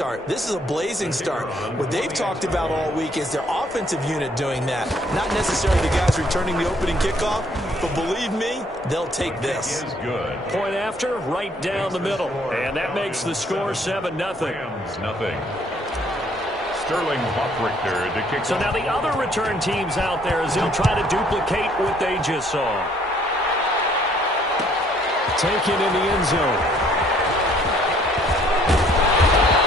This is a blazing start. What they've talked about all week is their offensive unit doing that. Not necessarily the guys returning the opening kickoff, but believe me, they'll take this. Point after, right down the middle. And that makes the score 7-0. Nothing. Sterling Hoffrichter to kick So off. now the other return teams out there as they'll try to duplicate what they just saw. Taken in the end zone.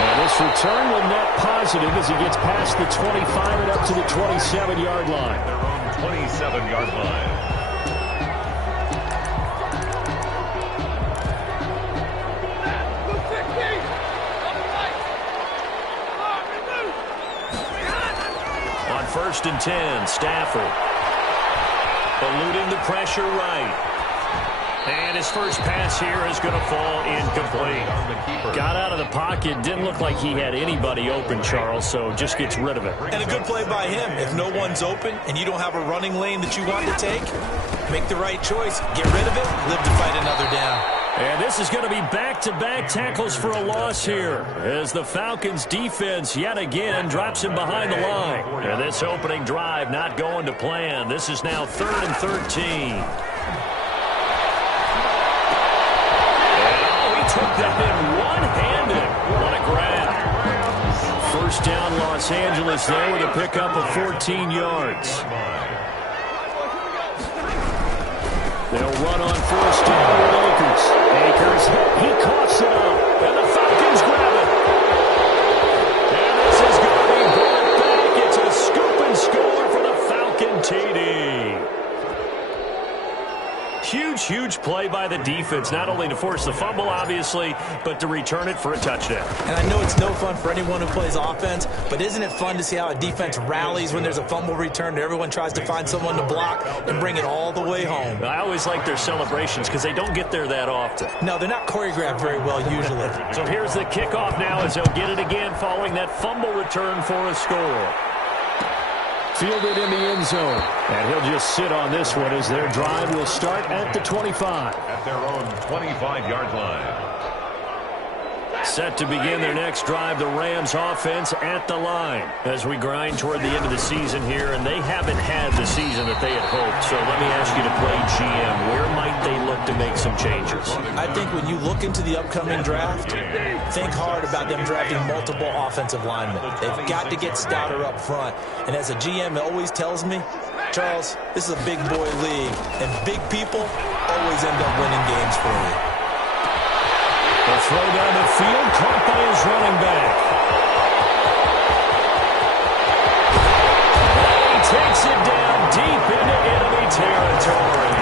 And this return will net positive as he gets past the 25 and up to the 27-yard line. Their own 27-yard line. On 1st and 10, Stafford. Eluding the pressure right. And his first pass here is going to fall incomplete. Got out of the pocket. Didn't look like he had anybody open, Charles, so just gets rid of it. And a good play by him. If no one's open and you don't have a running lane that you want to take, make the right choice. Get rid of it. Live to fight another down. And this is going to be back-to-back tackles for a loss here as the Falcons defense yet again drops him behind the line. And this opening drive not going to plan. This is now 3rd and 13. Took that in one-handed. What a grab. First down, Los Angeles there with a pickup of 14 yards. They'll run on 4th down with Akers. Akers, he coughs it up. And the Falcons grab it. And this is going to be brought back. It's a scoop and score for the Falcon TD. Huge play by the defense, not only to force the fumble, obviously, but to return it for a touchdown. And I know it's no fun for anyone who plays offense, but isn't it fun to see how a defense rallies when there's a fumble return and everyone tries to find someone to block and bring it all the way home? I always like their celebrations because they don't get there that often. No, they're not choreographed very well usually. So here's the kickoff now as they'll get it again following that fumble return for a score. Fielded in the end zone. And he'll just sit on this one as their drive will start at the 25. At their own 25-yard line. Set to begin their next drive, the Rams offense at the line as we grind toward the end of the season here, and they haven't had the season that they had hoped. So let me ask you to play GM. Where might they look to make some changes? I think when you look into the upcoming draft, think hard about them drafting multiple offensive linemen. They've got to get stouter up front. And as a GM, it always tells me, Charles, this is a big boy league, and big people always end up winning games for you. The throw down the field, caught by his running back. He takes it down deep into enemy territory.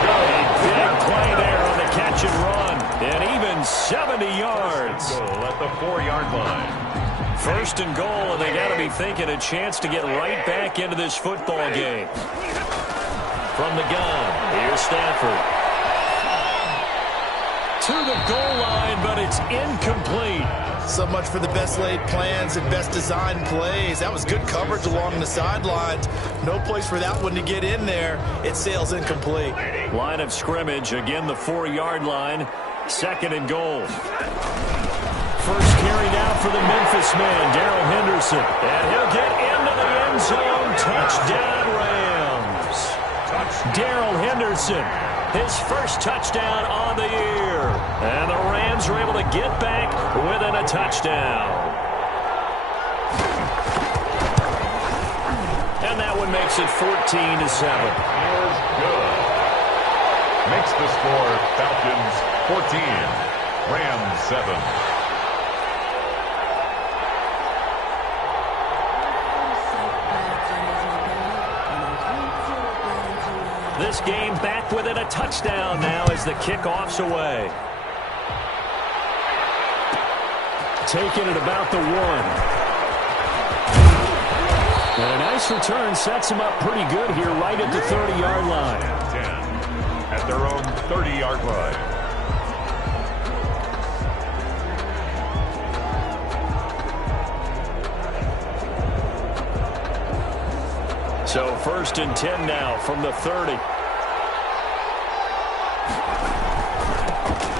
A big play there on the catch and run, and even 70 yards. Goal at the 4-yard line. 1st and goal, and they got to be thinking a chance to get right back into this football game. From the gun, here's Stafford. To the goal line, but it's incomplete. So much for the best laid plans and best designed plays. That was good coverage along the sidelines. No place for that one to get in there. It sails incomplete. Line of scrimmage, again the 4-yard line. 2nd and goal. First carry now for the Memphis man, Darrell Henderson. And he'll get into the end zone. Touchdown, Rams. Darrell Henderson, his first touchdown on the year. And the Rams are able to get back within a touchdown. And that one makes it 14-7. Is good. Makes the score Falcons 14, Rams 7. This game back within a touchdown now as the kickoff's away. Taking it about the 1. And a nice return sets him up pretty good here right at the 30-yard line. 10 at their own 30-yard line. So 1st and 10 now from the 30.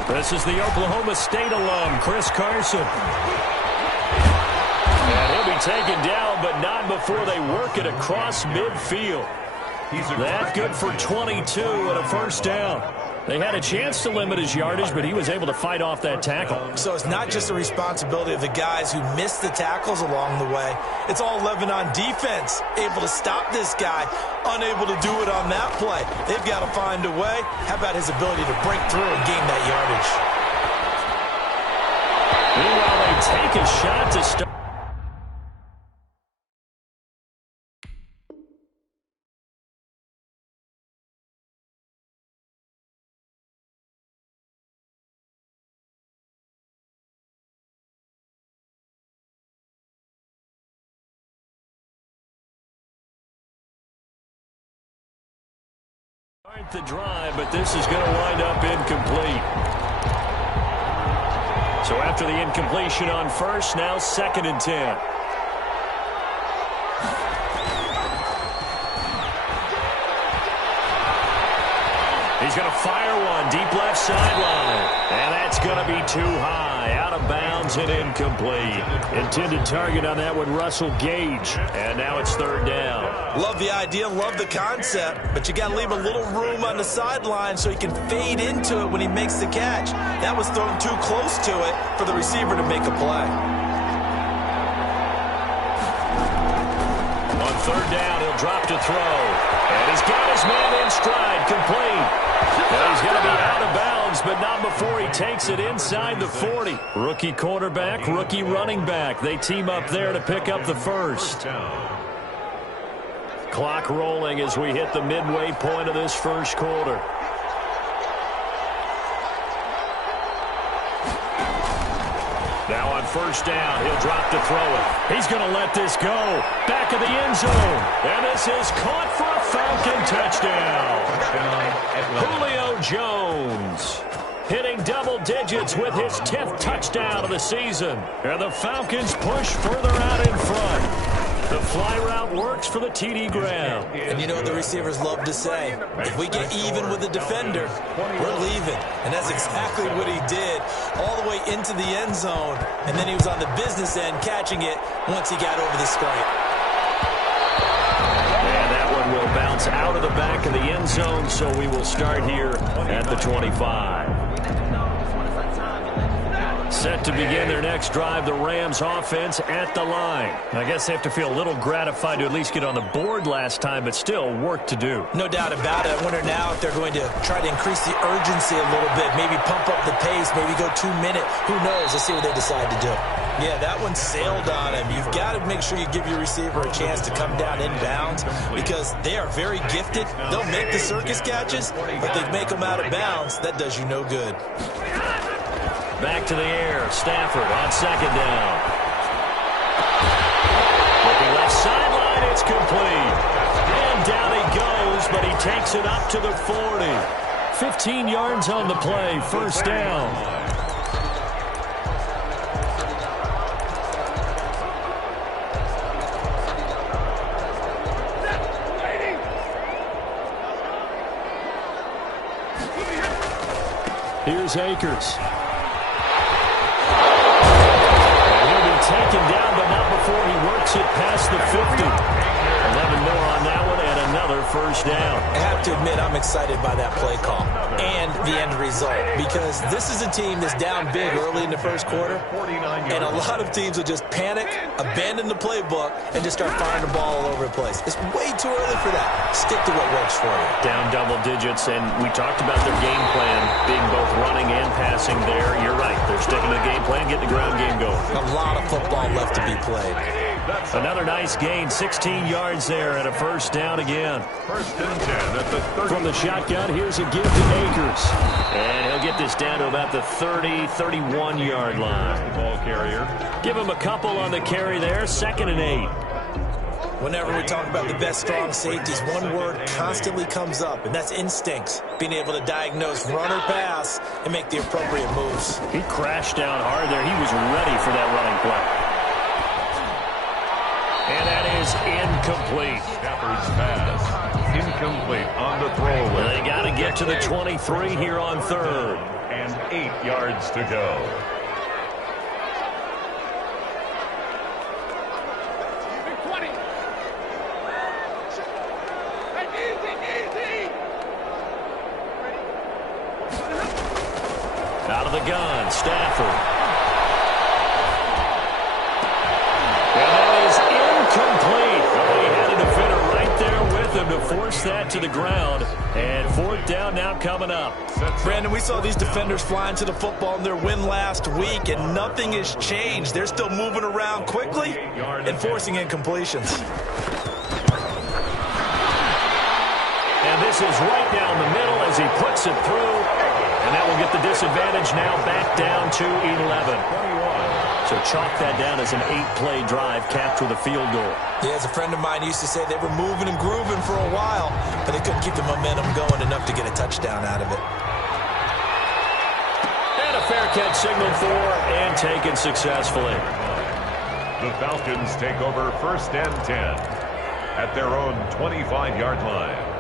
This is the Oklahoma State alum, Chris Carson. taken down, but not before they work it across midfield. That good for 22 and a first down. They had a chance to limit his yardage, but he was able to fight off that tackle. So it's not just the responsibility of the guys who missed the tackles along the way. It's all Levin on defense, able to stop this guy, unable to do it on that play. They've got to find a way. How about his ability to break through and gain that yardage? Meanwhile, they take a shot to start. The drive, but this is going to wind up incomplete. So after the incompletion on first, now 2nd and 10. He's going to fire one deep left sideline. And that's going to be too high. Out of bounds and incomplete. Intended target on that one, Russell Gage. And now it's 3rd down. Love the idea, love the concept, but you got to leave a little room on the sideline so he can fade into it when he makes the catch. That was thrown too close to it for the receiver to make a play. On 3rd down, he'll drop to throw. And he's got his man in stride, complete. Well, he's going to be out of bounds, but not before he takes it inside the 40. Rookie quarterback, rookie running back. They team up there to pick up the first. Clock rolling as we hit the midway point of this first quarter. Now on 1st down, he'll drop to throw it. He's going to let this go. Back of the end zone. And this is caught for a Falcon touchdown. Julio Jones hitting double digits with his 10th touchdown of the season. And the Falcons push further out in front. The fly route works for the TD grab. And you know what the receivers love to say? If we get even with the defender, we're leaving. And that's exactly what he did all the way into the end zone. And then he was on the business end catching it once he got over the stripe. And that one will bounce out of the back of the end zone, so we will start here at the 25. Set to begin their next drive, the Rams offense at the line. I guess they have to feel a little gratified to at least get on the board last time, but still work to do. No doubt about it. I wonder now if they're going to try to increase the urgency a little bit, maybe pump up the pace, maybe go 2-minute. Who knows? Let's see what they decide to do. Yeah, that one sailed on him. You've got to make sure you give your receiver a chance to come down inbounds because they are very gifted. They'll make the circus catches, but they make them out of bounds. That does you no good. Back to the air. Stafford on 2nd down. Looking left sideline. It's complete. And down he goes, but he takes it up to the 40. 15 yards on the play. 1st down. Here's Akers. Taken down, but not before he works it past the 50. 11 more on that one, and another 1st down. I have to admit, I'm excited by that play call and the end result because this is a team that's down big early in the first quarter, and a lot of teams will just panic, abandon the playbook, and just start firing the ball all over the place. It's way too early for that. Stick to what works for you. Down double digits, and we talked about their game plan being both running and passing there. You're right. They're sticking to the game plan, getting the ground game going. A lot of football left to be played. Another nice gain, 16 yards there, and a 1st down again. 1st and 10 at the 30. From the shotgun, here's a give to Akers. And he'll get this down to about the 30, 31-yard line. Ball carrier. Give him a couple on the carry there, 2nd and 8. Whenever we talk about the best strong safeties, one word constantly comes up, and that's instincts. Being able to diagnose run or pass and make the appropriate moves. He crashed down hard there. He was ready for that running play. And that is incomplete. Stafford's pass. Incomplete on the throw. Well, they got to get to the 23 here on 3rd. And 8 yards to go. the gun, Stafford. And that is incomplete. Well, he had a defender right there with him to force that to the ground. And fourth down now coming up. Brandon, we saw these defenders flying to the football in their win last week, and nothing has changed. They're still moving around quickly and forcing incompletions. And this is right down the middle as he puts it through. And that will get the disadvantage now back down to 11. So chalk that down as an 8-play drive capped with a field goal. Yeah, as a friend of mine used to say, they were moving and grooving for a while, but they couldn't keep the momentum going enough to get a touchdown out of it. And a fair catch signaled for and taken successfully. The Falcons take over 1st and 10 at their own 25-yard line.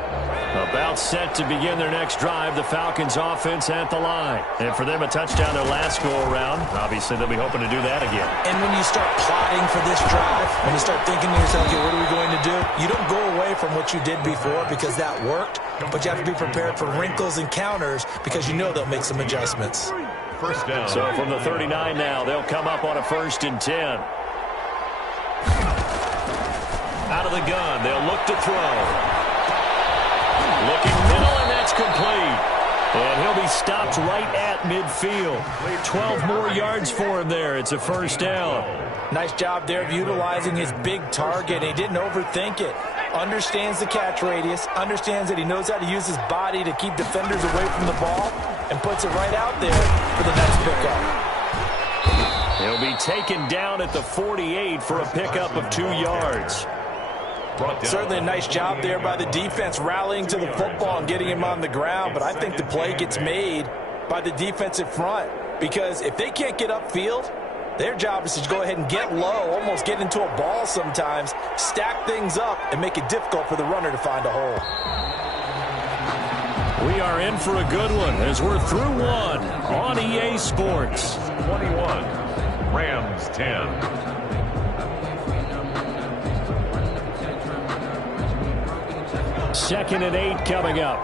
About set to begin their next drive, the Falcons offense at the line. And for them, a touchdown their last go-around. Obviously, they'll be hoping to do that again. And when you start plotting for this drive, when you start thinking to yourself, okay, what are we going to do? You don't go away from what you did before because that worked, but you have to be prepared for wrinkles and counters because you know they'll make some adjustments. First down. So from the 39 now, they'll come up on a 1st and 10. Out of the gun, they'll look to throw. Looking middle, and that's complete. And he'll be stopped right at midfield. 12 more yards for him there. It's a 1st down. Nice job there of utilizing his big target. He didn't overthink it. Understands the catch radius. Understands that he knows how to use his body to keep defenders away from the ball. And puts it right out there for the next pickup. He'll be taken down at the 48 for a pickup of 2 yards. Certainly a nice job there by the defense rallying to the football and getting him on the ground, but I think the play gets made by the defensive front because if they can't get upfield, their job is to go ahead and get low, almost get into a ball sometimes, stack things up, and make it difficult for the runner to find a hole. We are in for a good one as we're through one on EA Sports. 21, Rams 10. 2nd and 8 coming up.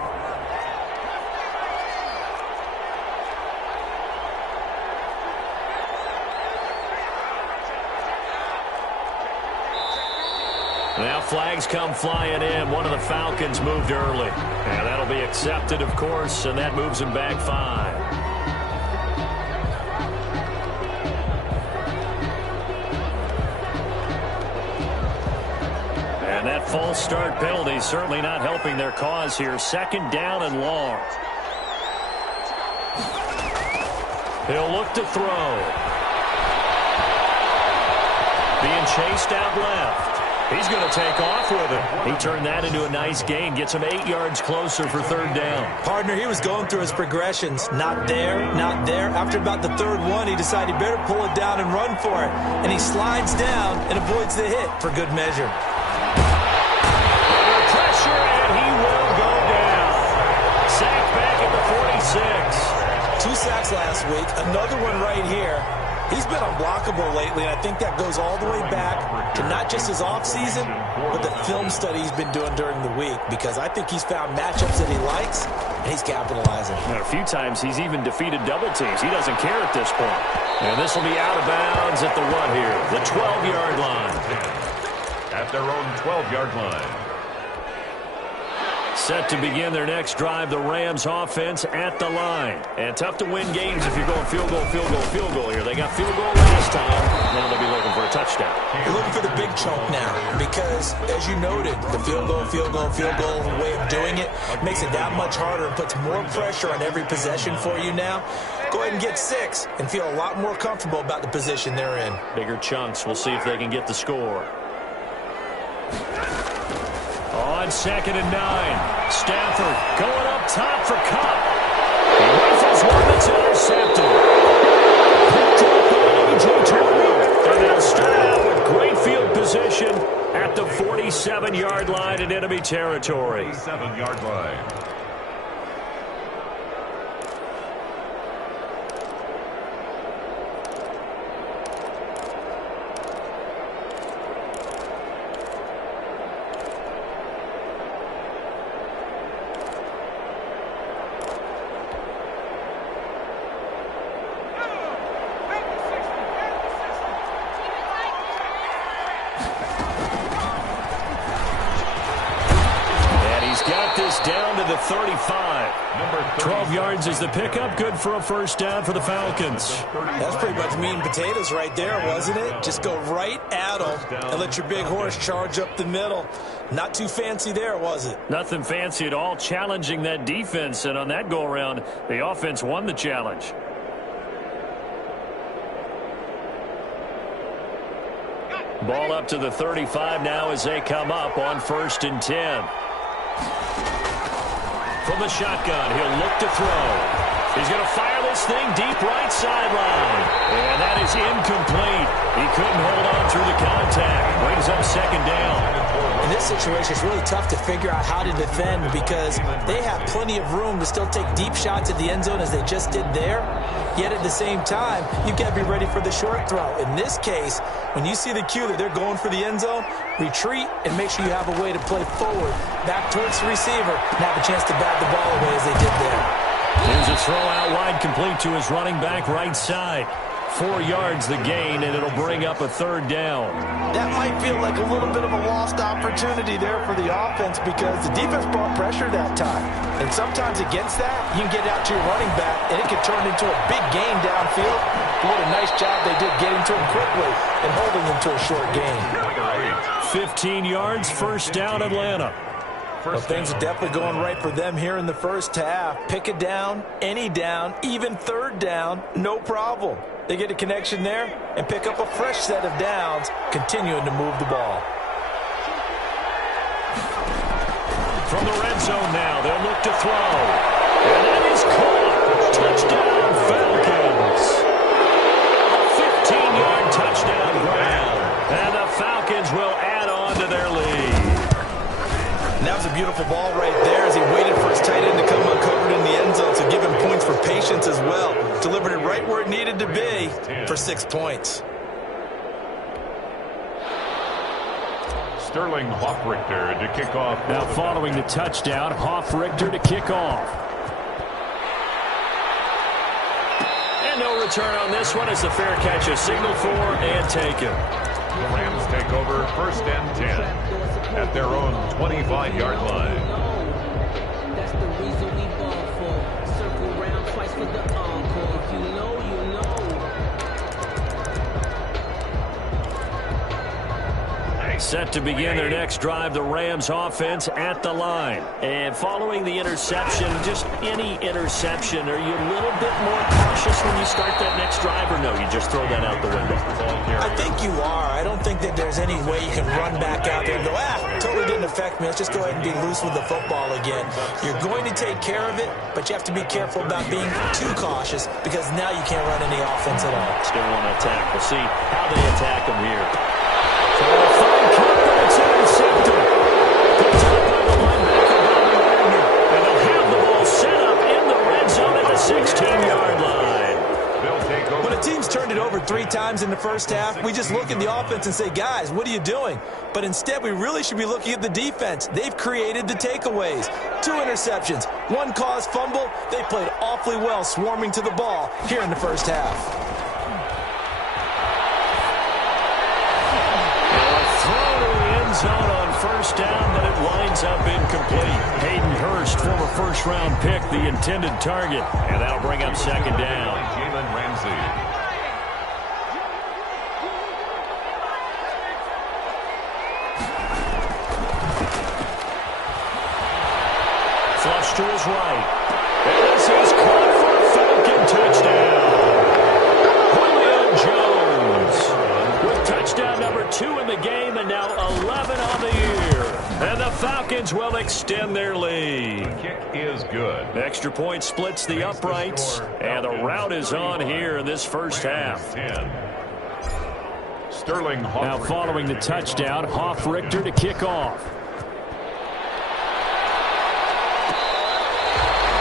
Now flags come flying in. One of the Falcons moved early. And that'll be accepted, of course, and that moves him back 5. And that false start penalty certainly not helping their cause here. 2nd down and long. He'll look to throw. Being chased out left. He's going to take off with it. He turned that into a nice gain. Gets him 8 yards closer for 3rd down. Partner, he was going through his progressions. Not there, not there. After about the 3rd one, he decided he better pull it down and run for it. And he slides down and avoids the hit for good measure. Under pressure, and he will go down. Sacked back at the 46. 2 sacks last week. Another one right here. He's been unblockable lately, and I think that goes all the way back to not just his offseason, but the film study he's been doing during the week, because I think he's found matchups that he likes, and he's capitalizing. And a few times he's even defeated double teams. He doesn't care at this point. And this will be out of bounds at the what here? The 12-yard line. At their own 12-yard line. Set to begin their next drive, the Rams offense at the line. And tough to win games if you're going field goal, field goal, field goal here. They got field goal last time. Now they'll be looking for a touchdown. They're looking for the big chunk now because, as you noted, the field goal, field goal, field goal way of doing it makes it that much harder and puts more pressure on every possession for you now. Go ahead and get 6 and feel a lot more comfortable about the position they're in. Bigger chunks. We'll see if they can get the score. On 2nd and 9, Stafford going up top for Cup. He rifles one that's intercepted. Picked up by A.J. Turner. And they'll start out with great field position at the 47-yard line in enemy territory. 47-yard line. get this down to the 35. 12 yards is the pickup. Good for a first down for the Falcons. That's pretty much meat and potatoes right there, wasn't it? Just go right at them and let your big horse charge up the middle. Not too fancy there, was it? Nothing fancy at all, challenging that defense. And on that go-around, the offense won the challenge. Ball up to the 35 now as they come up on 1st and 10. From the shotgun, he'll look to throw. He's going to fire this thing deep right sideline. And that is incomplete. He couldn't hold on through the contact. Brings up 2nd down. In this situation, it's really tough to figure out how to defend because they have plenty of room to still take deep shots at the end zone as they just did there. Yet at the same time, you got to be ready for the short throw. In this case, when you see the cue that they're going for the end zone, retreat and make sure you have a way to play forward, back towards the receiver, and have a chance to bat the ball away as they did there. Here's a throw out wide, complete to his running back right side. 4 yards the gain, and it'll bring up a 3rd down. That might feel like a little bit of a lost opportunity there for the offense because the defense brought pressure that time. And sometimes against that, you can get out to your running back, and it can turn into a big gain downfield. But what a nice job they did getting to him quickly and holding him to a short gain. 15 yards, 1st down, Atlanta. Well, things are definitely going right for them here in the first half. Pick a down, any down, even 3rd down, no problem. They get a connection there and pick up a fresh set of downs, continuing to move the ball. From the red zone now, they'll look to throw. And that is caught. Touchdown, Falcons. A 15-yard touchdown grab. And the Falcons will add on to their lead. And that was a beautiful ball right there as he waited for his tight end to come uncovered in the end zone, so give him points for patience as well. Delivered it right where it needed to be for 6 points. Sterling Hoffrichter to kick off. Now following the touchdown, Hoffrichter to kick off. And no return on this one as the fair catch is signaled for and taken. The Rams take over 1st and 10 at their own 25-yard line. That's the reason we ball for. Circle round twice for the encore. If you know, you know. Set to begin their next drive, the Rams offense at the line. And following the interception, just any interception, are you a little bit more cautious when you start that next drive, or no, you just throw that out the window? I think you are. I don't think that there's any way you can run back out there and go, totally didn't affect me. Let's just go ahead and be loose with the football again. You're going to take care of it, but you have to be careful about being too cautious because now you can't run any offense at all. Still want to attack. We'll see how they attack them here. So a fine kick, but it's intercepted. Picked up by the linebacker, Bobby Wagner. And they'll have the ball set up in the red zone at the 16-yard line. When a team's turned it over 3 times in the first half, we just look at the offense and say, guys, what are you doing? But instead, we really should be looking at the defense. They've created the takeaways. 2 interceptions, 1 caused fumble. They played awfully well swarming to the ball here in the first half. Zone on 1st down, but it winds up incomplete. Hayden Hurst, former first-round pick, the intended target. And that'll bring up 2nd down. Jalen Ramsey. Flush to his right. And this is caught for a Falcon touchdown. Julio Jones with touchdown number 2 in the game, and now 11 on the year. And the Falcons will extend their lead. The kick is good. Extra point splits the uprights, and the route is on here in this first half. 10. Sterling Hoffrichter. Now following the touchdown, Hoffrichter to kick off.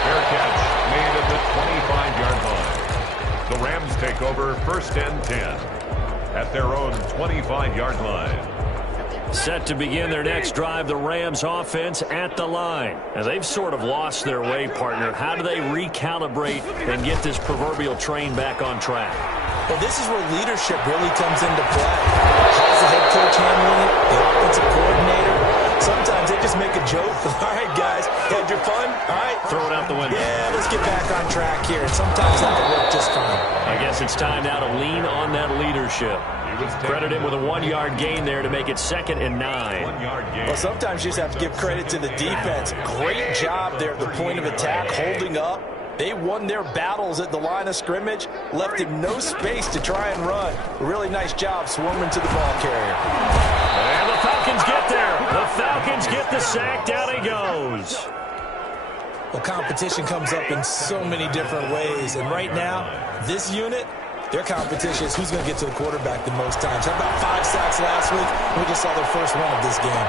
Fair catch made at the 25-yard line. The Rams take over 1st and 10 at their own 25-yard line. Set to begin their next drive, the Rams offense at the line. And they've sort of lost their way, partner. How do they recalibrate and get this proverbial train back on track? Well, this is where leadership really comes into play. How's the head coach handling it? The offensive coordinator? Sometimes they just make a joke? All right, guys, had your fun? All right. Throw it out the window. Yeah, let's get back on track here. And sometimes that can work just fine. I guess it's time now to lean on that leadership. Credit him with a 1-yard gain there to make it 2nd and 9. 1-yard gain. Well, sometimes you just have to give credit to the defense. Great job there at the point of attack, holding up. They won their battles at the line of scrimmage, left him no space to try and run. Really nice job swarming to the ball carrier. And the Falcons get there. The Falcons get the sack. Down he goes. Well, competition comes up in so many different ways. And right now, this unit, their competition is who's going to get to the quarterback the most times. How about 5 sacks last week? We just saw their first one of this game.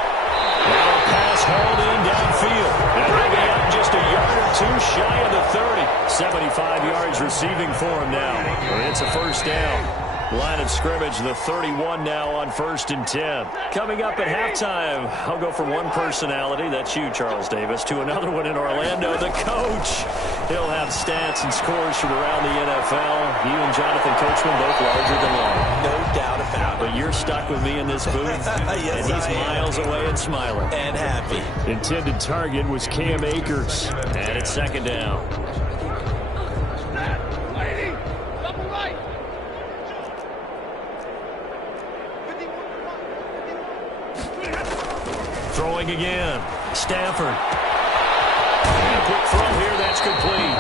Now a pass hauled in downfield. And they'll be out just a yard or two shy of the 30. 75 yards receiving for him now. It's a first down. Line of scrimmage, the 31 now on 1st and 10. Coming up at halftime, I'll go from one personality, that's you, Charles Davis, to another one in Orlando, the coach. He'll have stats and scores from around the NFL. You and Jonathan Coachman both larger than life. No doubt about it. But you're stuck with me in this booth, yes, and he's miles away and smiling. And happy. Intended target was Cam Akers, and it's 2nd down. Throwing again. Stafford. And a quick throw here. That's complete.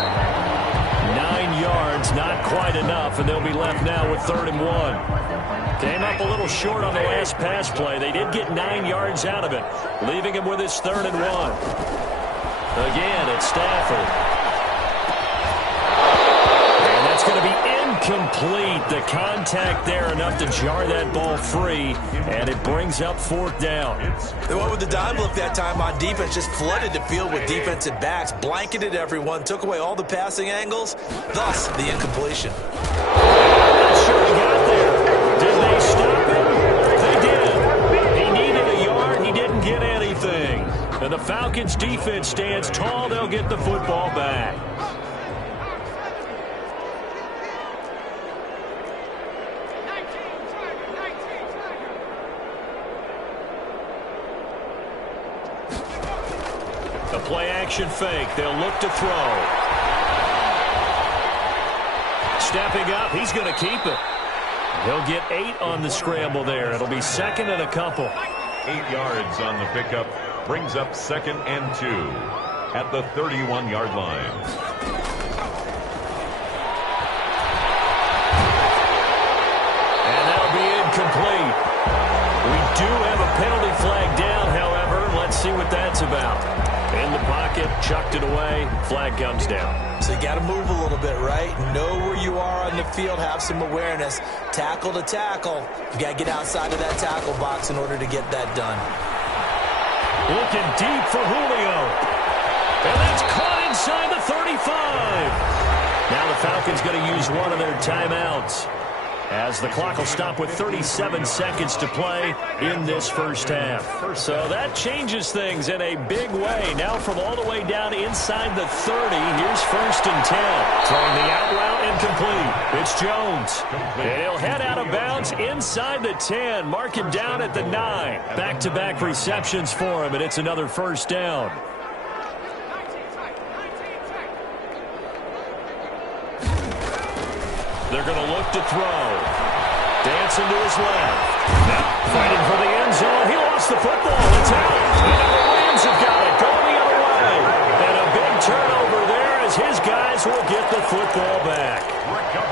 9 yards, not quite enough, and they'll be left now with 3rd and 1. Came up a little short on the last pass play. They did get 9 yards out of it, leaving him with his 3rd and 1. Again, it's Stafford. And that's going to be incomplete. The contact there enough to jar that ball free, and it brings up 4th down. They went with the dime look that time on defense, just flooded the field with defensive backs, blanketed everyone, took away all the passing angles, thus the incompletion. Not sure he got there. Did they stop him? They did. He needed a yard. He didn't get anything. And the Falcons defense stands tall. They'll get the football back. The play-action fake. They'll look to throw. Stepping up. He's going to keep it. He'll get 8 on the scramble there. It'll be 2nd and a couple. 8 yards on the pickup. Brings up 2nd and 2 at the 31-yard line. And that'll be incomplete. We do have a penalty flag down, however. Let's see what that's about. In the pocket, chucked it away, flag comes down. So you got to move a little bit, right? Know where you are on the field, have some awareness. Tackle to tackle. You got to get outside of that tackle box in order to get that done. Looking deep for Julio. And that's caught inside the 35. Now the Falcons going to use one of their timeouts, as the clock will stop with 37 seconds to play in this first half. So that changes things in a big way. Now from all the way down inside the 30, here's 1st and 10. Throwing the out route incomplete. It's Jones. And he'll head out of bounds inside the 10. Mark him down at the 9. Back-to-back receptions for him, and it's another first down. They're going to look to throw. Dancing to his left. Now fighting for the end zone. He lost the football. It's out. And the Rams have got it. Going the other way. And a big turnover there as his guys will get the football back.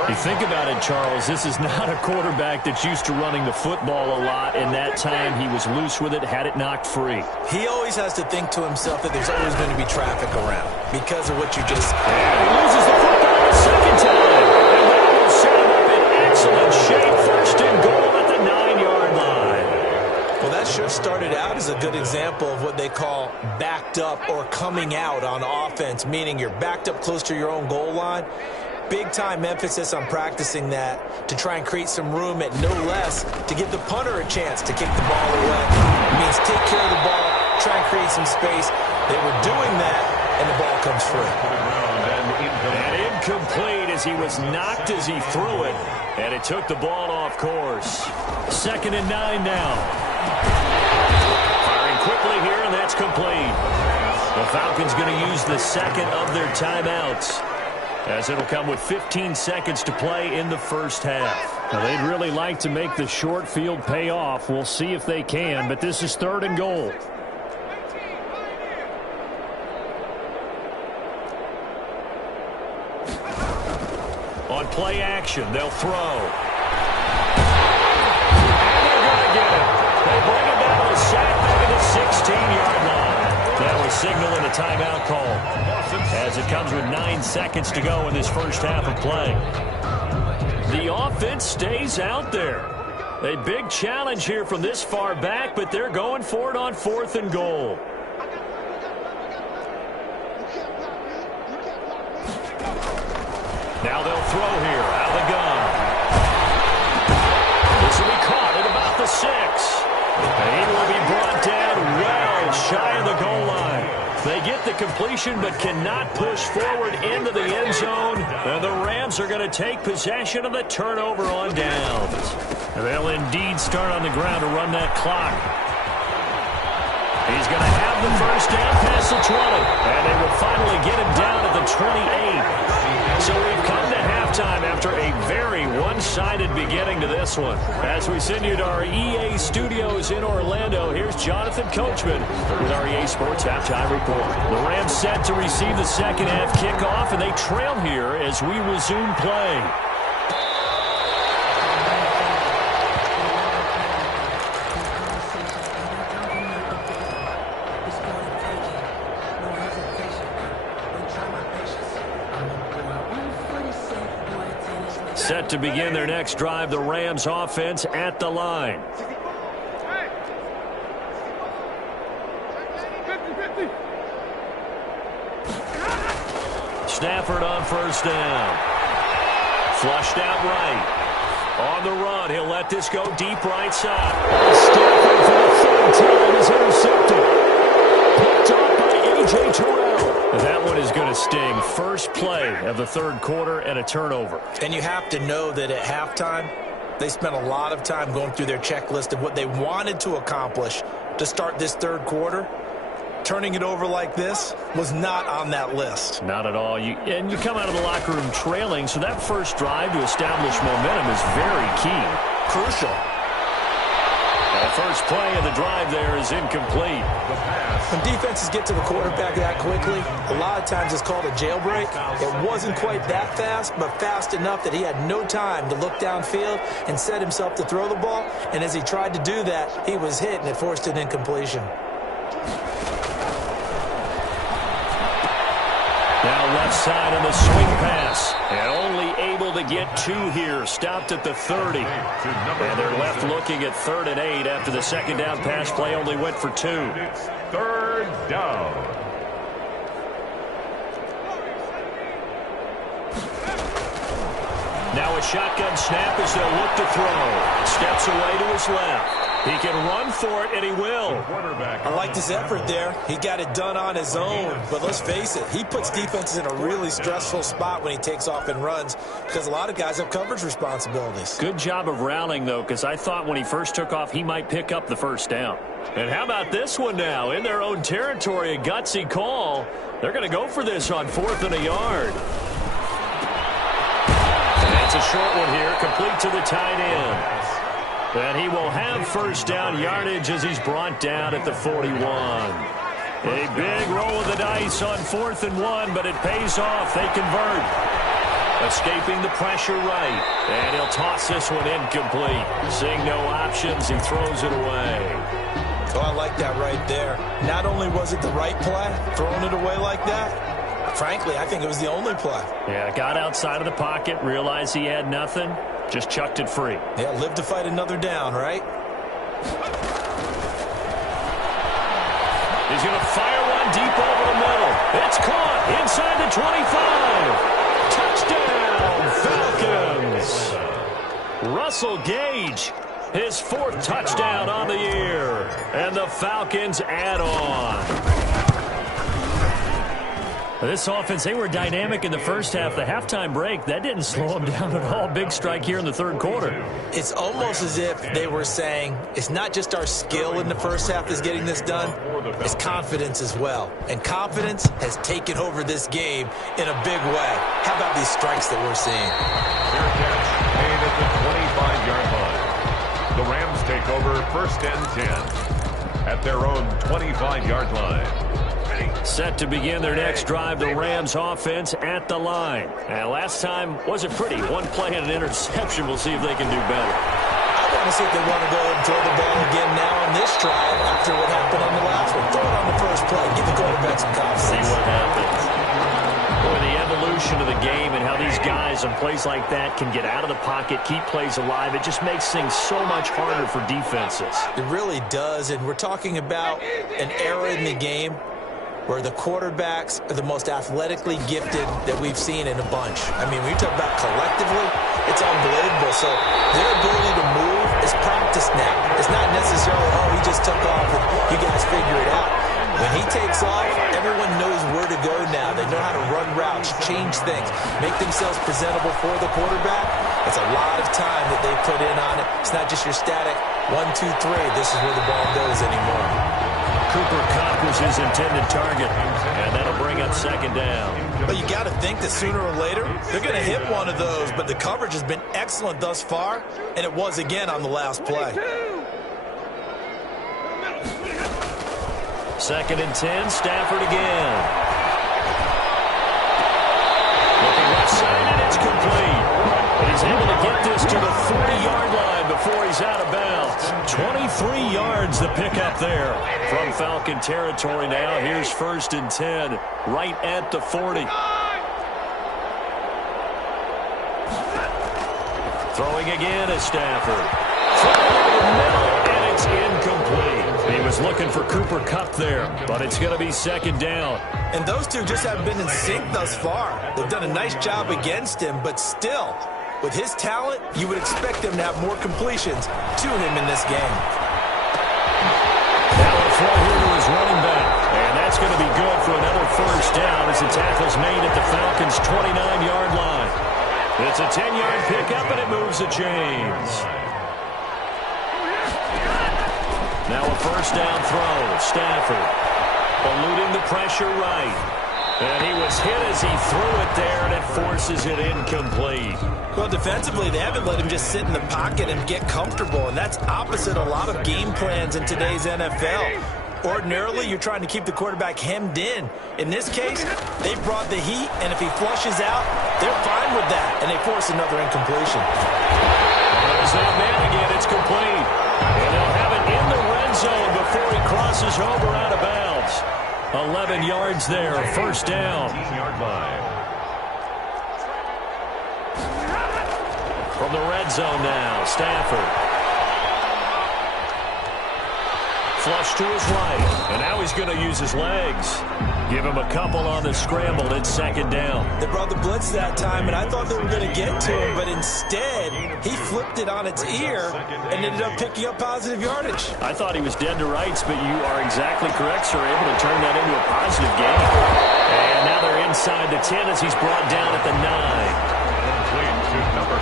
You think about it, Charles, this is not a quarterback that's used to running the football a lot, and that time he was loose with it, had it knocked free. He always has to think to himself that there's always going to be traffic around because of what you just said. And he loses the football a second time. And that will set him up in excellent shape. 1st and goal at the 9-yard line. Well, that sure started out as a good example of what they call backed up or coming out on offense, meaning you're backed up close to your own goal line. Big-time emphasis on practicing that to try and create some room at no less to give the punter a chance to kick the ball away. It means take care of the ball, try and create some space. They were doing that, and the ball comes free. And incomplete as he was knocked as he threw it, and it took the ball off course. 2nd and 9 now. Firing quickly here, and that's complete. The Falcons going to use the second of their timeouts, as it'll come with 15 seconds to play in the first half. Now, they'd really like to make the short field pay off. We'll see if they can, but this is 3rd and goal. On play action, they'll throw. And they're going to get it. They bring it down to the sack back at the 16-yard line. That was signaling a timeout call, as it comes with 9 seconds to go in this first half of play. The offense stays out there. A big challenge here from this far back, but they're going for it on 4th and goal. Now they'll throw here out of the gun. This will be caught at about the 6. And he will be brought down well shy of the goal line. They get the completion but cannot push forward into the end zone. And the Rams are going to take possession of the turnover on downs. They'll indeed start on the ground to run that clock. He's going to have the first down past the 20. And they will finally get him down at the 28. So we've come to halftime after a very one-sided beginning to this one. As we send you to our EA studios in Orlando, here's Jonathan Coachman with our EA Sports Halftime Report. The Rams set to receive the second half kickoff, and they trail here as we resume play. Set to begin their next drive, the Rams offense at the line. Stafford on first down. Flushed out right. On the run, he'll let this go deep right side. Stafford for the 3rd time is intercepted. Picked up by A.J. Terrell. That one is going to sting. First play of the 3rd quarter and a turnover. And you have to know that at halftime, they spent a lot of time going through their checklist of what they wanted to accomplish to start this 3rd quarter. Turning it over like this was not on that list. Not at all. You come out of the locker room trailing, so that first drive to establish momentum is very key. Crucial. The first play of the drive there is incomplete. When defenses get to the quarterback that quickly, a lot of times it's called a jailbreak. It wasn't quite that fast, but fast enough that he had no time to look downfield and set himself to throw the ball. And as he tried to do that, he was hit, and it forced an incompletion. Now left side on the swing pass. And only able to get 2 here. Stopped at the 30. And they're left looking at 3rd and 8 after the second down pass play only went for 2. 3rd down. Now a shotgun snap as they'll look to throw. Steps away to his left. He can run for it, and he will. I liked his effort there. He got it done on his own. But let's face it, he puts defenses in a really stressful spot when he takes off and runs because a lot of guys have coverage responsibilities. Good job of rallying, though, because I thought when he first took off, he might pick up the first down. And how about this one now? In their own territory, a gutsy call. They're going to go for this on 4th and a yard. And that's a short one here, complete to the tight end. And he will have first down yardage as he's brought down at the 41. A big roll of the dice on 4th and 1, but it pays off. They convert. Escaping the pressure right. And he'll toss this one incomplete. Seeing no options, he throws it away. Oh, I like that right there. Not only was it the right play, throwing it away like that, frankly, I think it was the only play. Yeah, got outside of the pocket, realized he had nothing. Just chucked it free. Yeah, live to fight another down, right? He's going to fire one deep over the middle. It's caught inside the 25. Touchdown, Falcons. Russell Gage, his 4th touchdown on the year. And the Falcons add on. This offense, they were dynamic in the first half. The halftime break, that didn't slow them down at all. Big strike here in the third quarter. It's almost as if they were saying, it's not just our skill in the first half that's getting this done, it's confidence as well. And confidence has taken over this game in a big way. How about these strikes that we're seeing? Fair catch made at the 25-yard line. The Rams take over 1st and 10 at their own 25-yard line. Set to begin their next drive, the Rams offense at the line. And last time wasn't pretty. One play and an interception. We'll see if they can do better. I want to see if they want to go and throw the ball again now on this drive after what happened on the last one. Throw it on the first play. Give the quarterback some confidence. See what happens. Boy, the evolution of the game and how these guys on plays like that can get out of the pocket, keep plays alive, it just makes things so much harder for defenses. It really does, and we're talking about an era in the game where the quarterbacks are the most athletically gifted that we've seen in a bunch. I mean, when you talk about collectively, it's unbelievable. So their ability to move is practiced now. It's not necessarily, oh, he just took off and you guys figure it out. When he takes off, everyone knows where to go now. They know how to run routes, change things, make themselves presentable for the quarterback. It's a lot of time that they put in on it. It's not just your static 1, 2, 3. This is where the ball goes anymore. Cooper Kupp was his intended target, and that'll bring up 2nd down. But you got to think that sooner or later, they're going to hit one of those, but the coverage has been excellent thus far, and it was again on the last play. 2nd and 10, Stafford again. Looking left side, and it's complete. But he's able to get this to the 40-yard line before he's out of bounds. 23 yards the pickup there from Falcon territory now. Here's 1st and 10 right at the 40. Throwing again is Stafford. Throwing over the middle, and it's incomplete. He was looking for Cooper Kupp there, but it's going to be 2nd down. And those two just haven't been in sync thus far. They've done a nice job against him, but still, with his talent, you would expect him to have more completions to him in this game. Now a throw here to his running back, and that's going to be good for another 1st down as the tackle's made at the Falcons' 29-yard line. It's a 10-yard pickup, and it moves the chains. Now a 1st down throw. Stafford eluding the pressure right. And he was hit as he threw it there, and it forces it incomplete. Well, defensively, they haven't let him just sit in the pocket and get comfortable, and that's opposite a lot of game plans in today's NFL. Ordinarily, you're trying to keep the quarterback hemmed in. In this case, they brought the heat, and if he flushes out, they're fine with that, and they force another incompletion. There's that man again. It's complete. And they'll have it in the red zone before he crosses over out of bounds. 11 yards there, 1st down. From the red zone now, Stafford. Flush to his right, and now he's going to use his legs. Give him a couple on the scramble. It's 2nd down. They brought the blitz that time, and I thought they were going to get to him, but instead, he flipped it on its ear and ended up picking up positive yardage. I thought he was dead to rights, but you are exactly correct, sir. Able to turn that into a positive game. And now they're inside the 10 as he's brought down at the 9.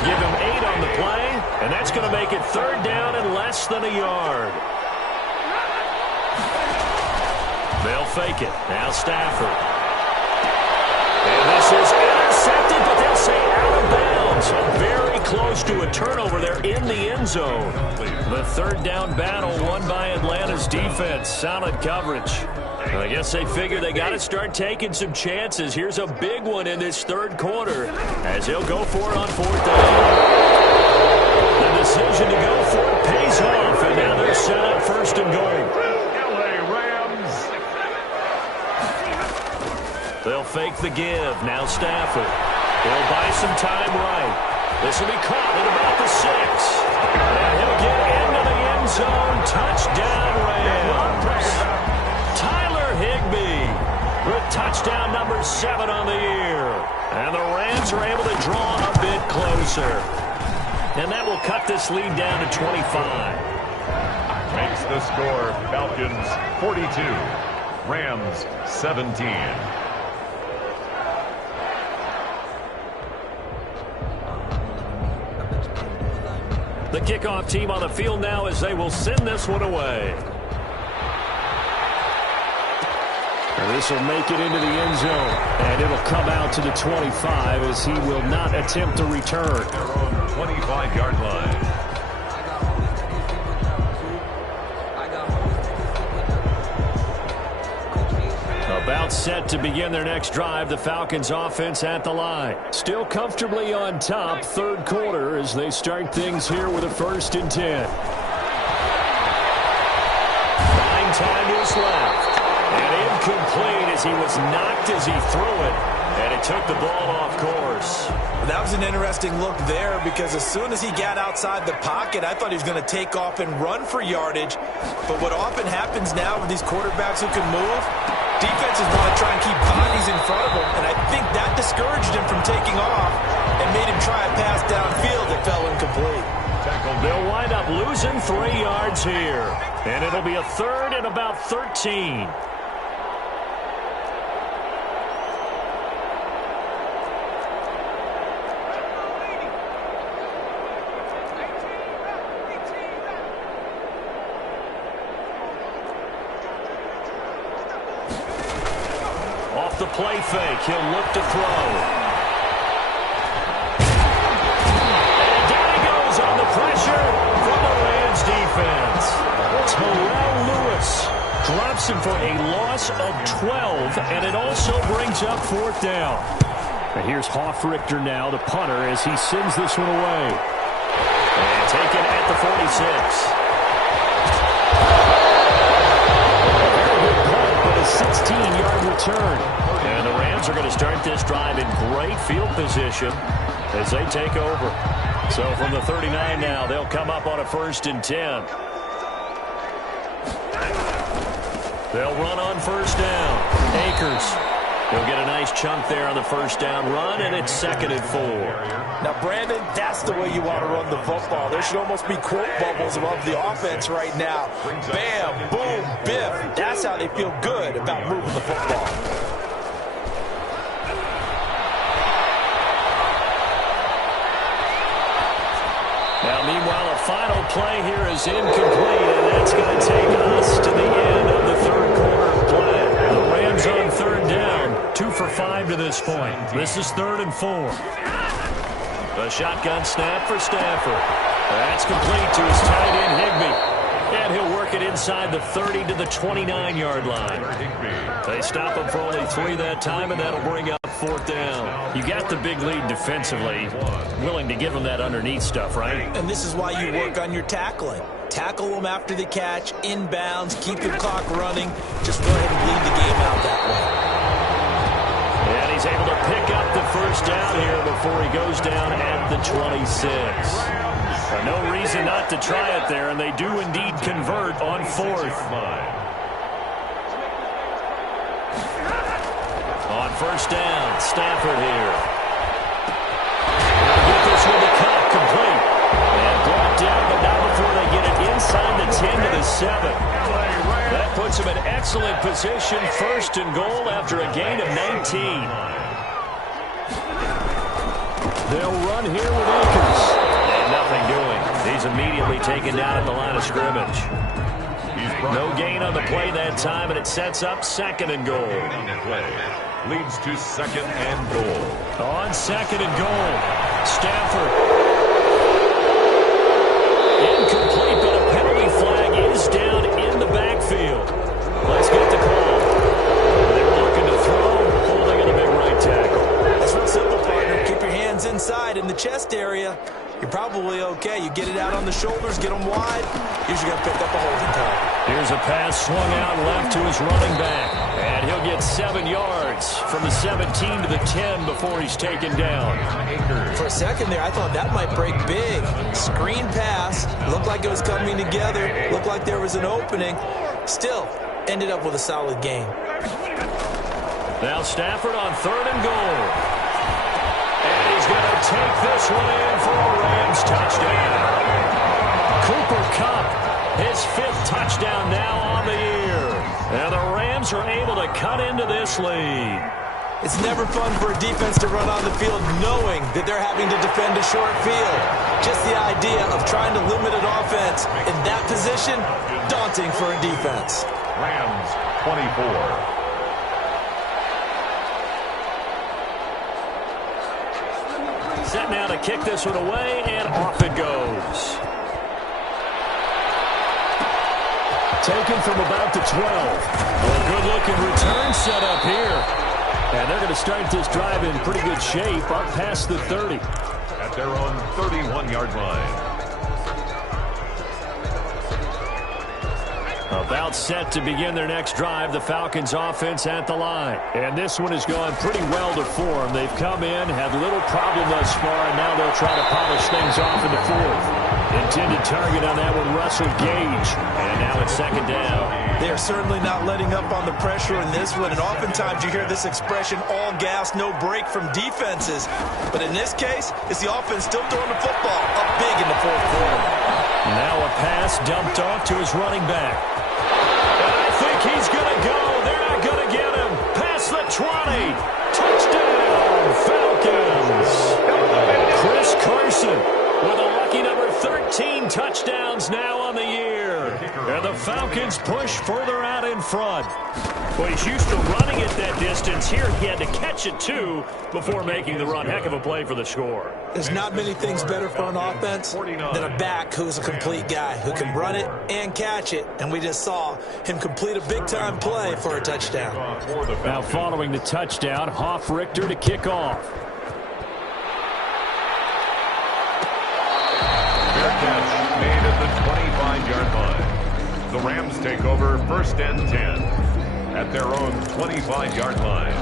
Give him 8 on the play, and that's going to make it 3rd down and less than a yard. They'll fake it. Now Stafford. And this is intercepted, but they'll say out of bounds. Very close to a turnover there in the end zone. The 3rd down battle won by Atlanta's defense. Solid coverage. I guess they figure they got to start taking some chances. Here's a big one in this 3rd quarter as he'll go for it on 4th down. The decision to go for it pays off, and now they're set up 1st and goal. They'll fake the give. Now Stafford. They'll buy some time right. This will be caught at about the 6. And he'll get into the end zone. Touchdown, Rams. Tyler Higbee with touchdown number 7 on the year. And the Rams are able to draw a bit closer. And that will cut this lead down to 25. Makes the score Falcons 42, Rams 17. The kickoff team on the field now as they will send this one away. And this will make it into the end zone. And it'll come out to the 25 as he will not attempt to return. Their own 25-yard line. About set to begin their next drive, the Falcons offense at the line. Still comfortably on top, third quarter as they start things here with a 1st and 10. 9 times left. And incomplete as he was knocked as he threw it. And it took the ball off course. That was an interesting look there because as soon as he got outside the pocket, I thought he was going to take off and run for yardage. But what often happens now with these quarterbacks who can move, defenses want to try and keep bodies in front of him, and I think that discouraged him from taking off and made him try a pass downfield that fell incomplete. They'll wind up losing 3 yards here, and it'll be a 3rd and about 13. The play fake. He'll look to throw. And down he goes on the pressure from the Rams defense. Terrell Lewis drops him for a loss of 12, and it also brings up 4th down. And here's Hoffrichter now, the punter, as he sends this one away. And taken at the 46. A 16-yard return. And the Rams are going to start this drive in great field position as they take over. So from the 39 now, they'll come up on a 1st and 10. They'll run on 1st down. Akers. He'll get a nice chunk there on the 1st down run, and it's 2nd and 4. Now, Brandon, that's the way you want to run the football. There should almost be quote bubbles above the offense right now. Bam, boom, biff. That's how they feel good about moving the football. Now, meanwhile, a final play here is incomplete, and that's going to take us to the end of the 3rd quarter of play. The Rams on 3rd down, 2 for 5 to this point. This is 3rd and 4. A shotgun snap for Stafford. That's complete to his tight end, Higbee. And he'll work it inside the 30 to the 29-yard line. They stop him for only 3 that time, and that'll bring up 4th down. You got the big lead defensively. Willing to give them that underneath stuff, right? And this is why you work on your tackling. Tackle them after the catch, inbounds, keep your clock running. Just go ahead and bleed the game out that way. And he's able to pick up the 1st down here before he goes down at the 26. No reason not to try it there, and they do indeed convert on 4th. On 1st down, Stafford here. They'll get this one to cut, complete. And brought down, but not before they get it inside the 10 to the 7. That puts them in excellent position, 1st and goal after a gain of 19. They'll run here with Akers. And nothing doing. He's immediately taken down at the line of scrimmage. No gain on the play that time, and it sets up 2nd and goal. Leads to 2nd and goal. On 2nd and goal, Stafford. Incomplete, but a penalty flag is down in the backfield. Let's get the call. They were looking to throw, holding in the big right tackle. That's real simple, partner. Keep your hands inside in the chest area. You're probably okay. You get it out on the shoulders, get them wide. Usually going to pick up a holding call. Here's a pass swung out left to his running back. And he'll get 7 yards from the 17 to the 10 before he's taken down. For a second there, I thought that might break big. Screen pass. Looked like it was coming together. Looked like there was an opening. Still, ended up with a solid game. Now Stafford on 3rd and goal. And he's going to take this one in for a Rams touchdown. Cooper Kupp, his 5th touchdown now on the year. And the Rams are able to cut into this lead. It's never fun for a defense to run on the field knowing that they're having to defend a short field. Just the idea of trying to limit an offense in that position, daunting for a defense. Rams 24. Set now to kick this one away, and off it goes. Taken from about the 12. Well, good-looking return set up here. And they're going to start this drive in pretty good shape up past the 30. At their own 31-yard line. About set to begin their next drive, the Falcons offense at the line. And this one has gone pretty well to form. They've come in, had little problem thus far, and now they'll try to polish things off in the fourth. Intended target on that one, Russell Gage. And now it's second down. They are certainly not letting up on the pressure in this one, and oftentimes you hear this expression, all gas, no break from defenses. But in this case, it's the offense still throwing the football up big in the fourth quarter. Now a pass dumped off to his running back. And I think he's going to go. They're not going to get him. Past the 20. Touchdown, Falcons. Chris Carson with a lucky number 13 touchdowns now on the year. And the Falcons push further out in front. Well, he's used to running it that distance. Here he had to catch it, too, before making the run. Heck of a play for the score. There's not many things better for an offense than a back who's a complete guy who can run it and catch it. And we just saw him complete a big-time play for a touchdown. Now following the touchdown, Hoff-Richter to kick off. Fair catch made at the 25-yard line. The Rams take over first and 10 at their own 25-yard line.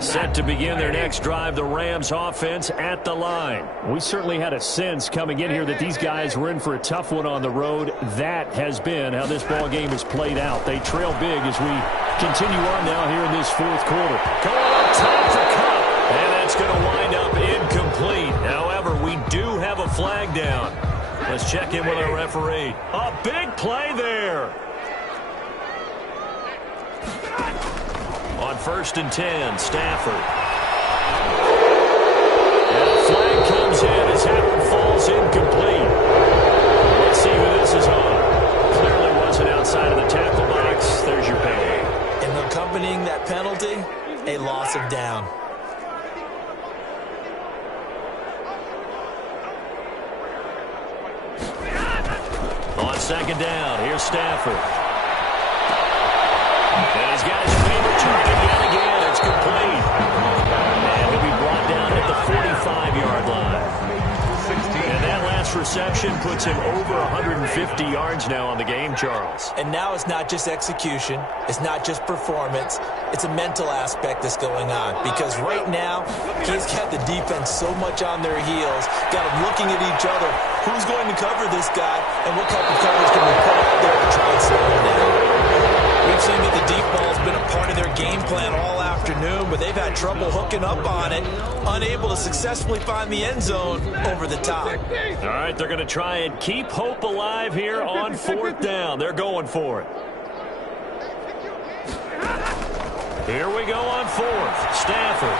Set to begin their next drive, the Rams offense at the line. We certainly had a sense coming in here that these guys were in for a tough one on the road. That has been how this ball game has played out. They trail big as we continue on now here in this fourth quarter. Going up top for Cup, and that's going to wind up incomplete. However, we do have a flag down. Let's check in with our referee. A big play there. On first and 10, Stafford. And a flag comes in as that one falls incomplete. Let's see who this is on. Clearly wasn't outside of the tackle box. There's your pay. And accompanying that penalty, a loss of down. On second down, here's Stafford. And he's got his favorite target yet again. It's complete. And he'll be brought down at the 45-yard line. And that last reception puts him over 150 yards now on the game, Charles. And now it's not just execution. It's not just performance. It's a mental aspect that's going on. Because right now, he's got the defense so much on their heels, got them looking at each other. Who's going to cover this guy, and what type of coverage can we put out there to try and slow him down? We've seen that the deep ball's been a part of their game plan all afternoon, but they've had trouble hooking up on it, unable to successfully find the end zone over the top. All right, they're going to try and keep hope alive here on fourth down. They're going for it. Here we go on fourth. Stafford.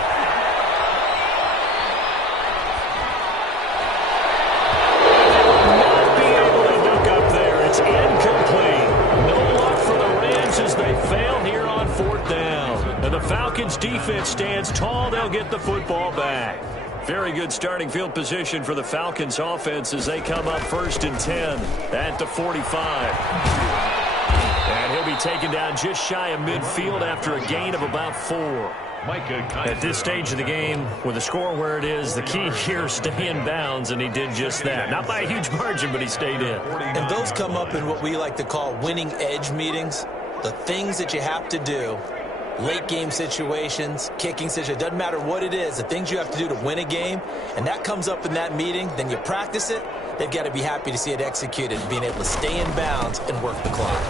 It's incomplete. No luck for the Rams as they fail here on fourth down. And the Falcons defense stands tall. They'll get the football back. Very good starting field position for the Falcons offense as they come up first and 10 at the 45. And he'll be taken down just shy of midfield after a gain of about 4. At this stage of the game, with the score where it is, the key here is stay in bounds, and he did just that. Not by a huge margin, but he stayed in. And those come up in what we like to call winning edge meetings. The things that you have to do, late game situations, kicking situations, doesn't matter what it is, the things you have to do to win a game, and that comes up in that meeting, then you practice it, they've got to be happy to see it executed, being able to stay in bounds and work the clock.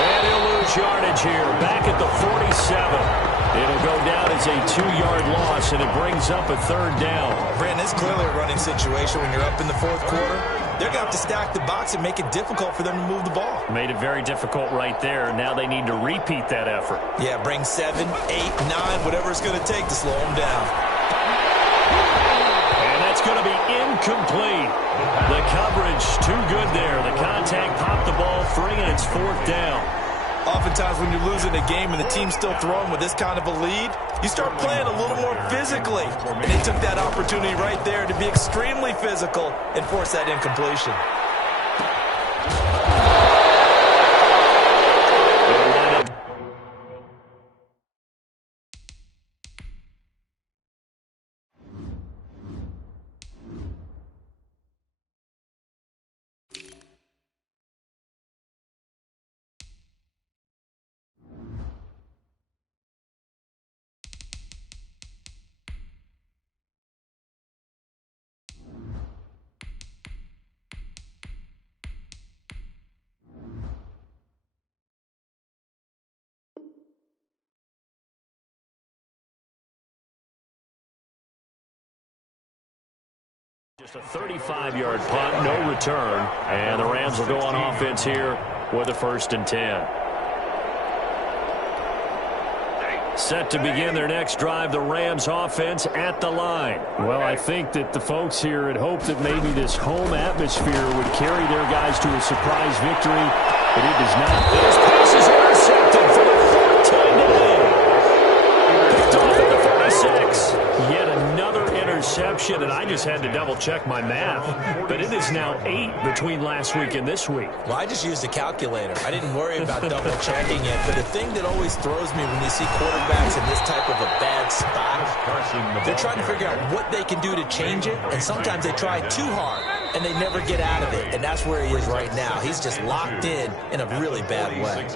And he'll lose yardage here, back at the 47. It'll go down as a 2-yard loss, and it brings up a third down. Brandon, it's clearly a running situation when you're up in the fourth quarter. they're going to have to stack the box and make it difficult for them to move the ball. Made it very difficult right there. Now they need to repeat that effort. Yeah, bring 7, 8, 9, whatever it's going to take to slow them down. And that's going to be incomplete. The coverage too good there. The contact popped the ball free, and it's 4th down. Oftentimes when you're losing a game and the team's still throwing with this kind of a lead, you start playing a little more physically. And they took that opportunity right there to be extremely physical and force that incompletion. Just a 35-yard punt, no return, and the Rams will go on offense here with a 1st and 10. Set to begin their next drive, the Rams offense at the line. Well, I think that the folks here had hoped that maybe this home atmosphere would carry their guys to a surprise victory, but it does not. This pass is intercepted for the 14-8. Picked off at the 46. Yet another interception, and I just had to double-check my math. But it is now 8 between last week and this week. Well, I just used a calculator. I didn't worry about double-checking it. But the thing that always throws me when you see quarterbacks in this type of a bad spot, they're trying to figure out what they can do to change it, and sometimes they try too hard, and they never get out of it. And that's where he is right now. He's just locked in a really bad way.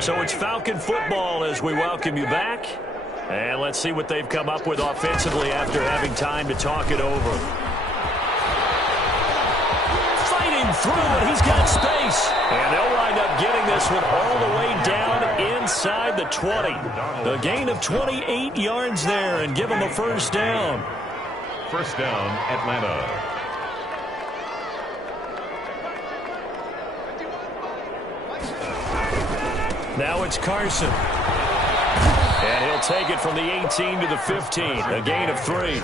So it's Falcon football as we welcome you back. And let's see what they've come up with offensively after having time to talk it over. Fighting through, and he's got space. And they'll wind up getting this one all the way down inside the 20. The gain of 28 yards there and give them a 1st down. 1st down, Atlanta. Now it's Carson. And he'll take it from the 18 to the 15, a gain of 3.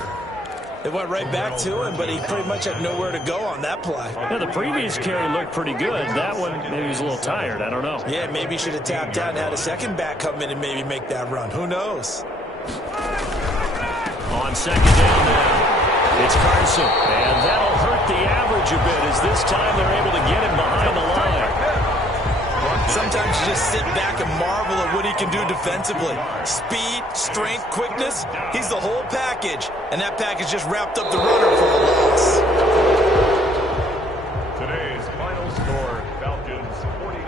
It went right back to him, but he pretty much had nowhere to go on that play. Yeah, the previous carry looked pretty good. That one, maybe he was a little tired. I don't know. Yeah, maybe he should have tapped out and had a second back come in and maybe make that run. Who knows? On 2nd down now, it's Carson. And that'll hurt the average a bit as this time they're able to get him behind the line. Sometimes you just sit back and marvel at what he can do defensively. Speed, strength, quickness, he's the whole package. And that package just wrapped up the runner for a loss. Today's final score, Falcons 49.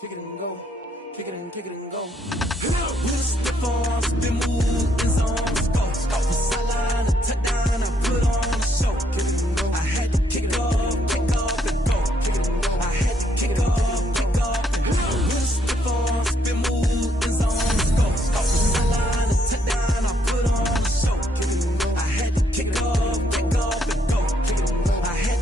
Kick it and go. Kick it and kick it and go. We'll step on, spin, move, in zone, go. Sideline, touchdown.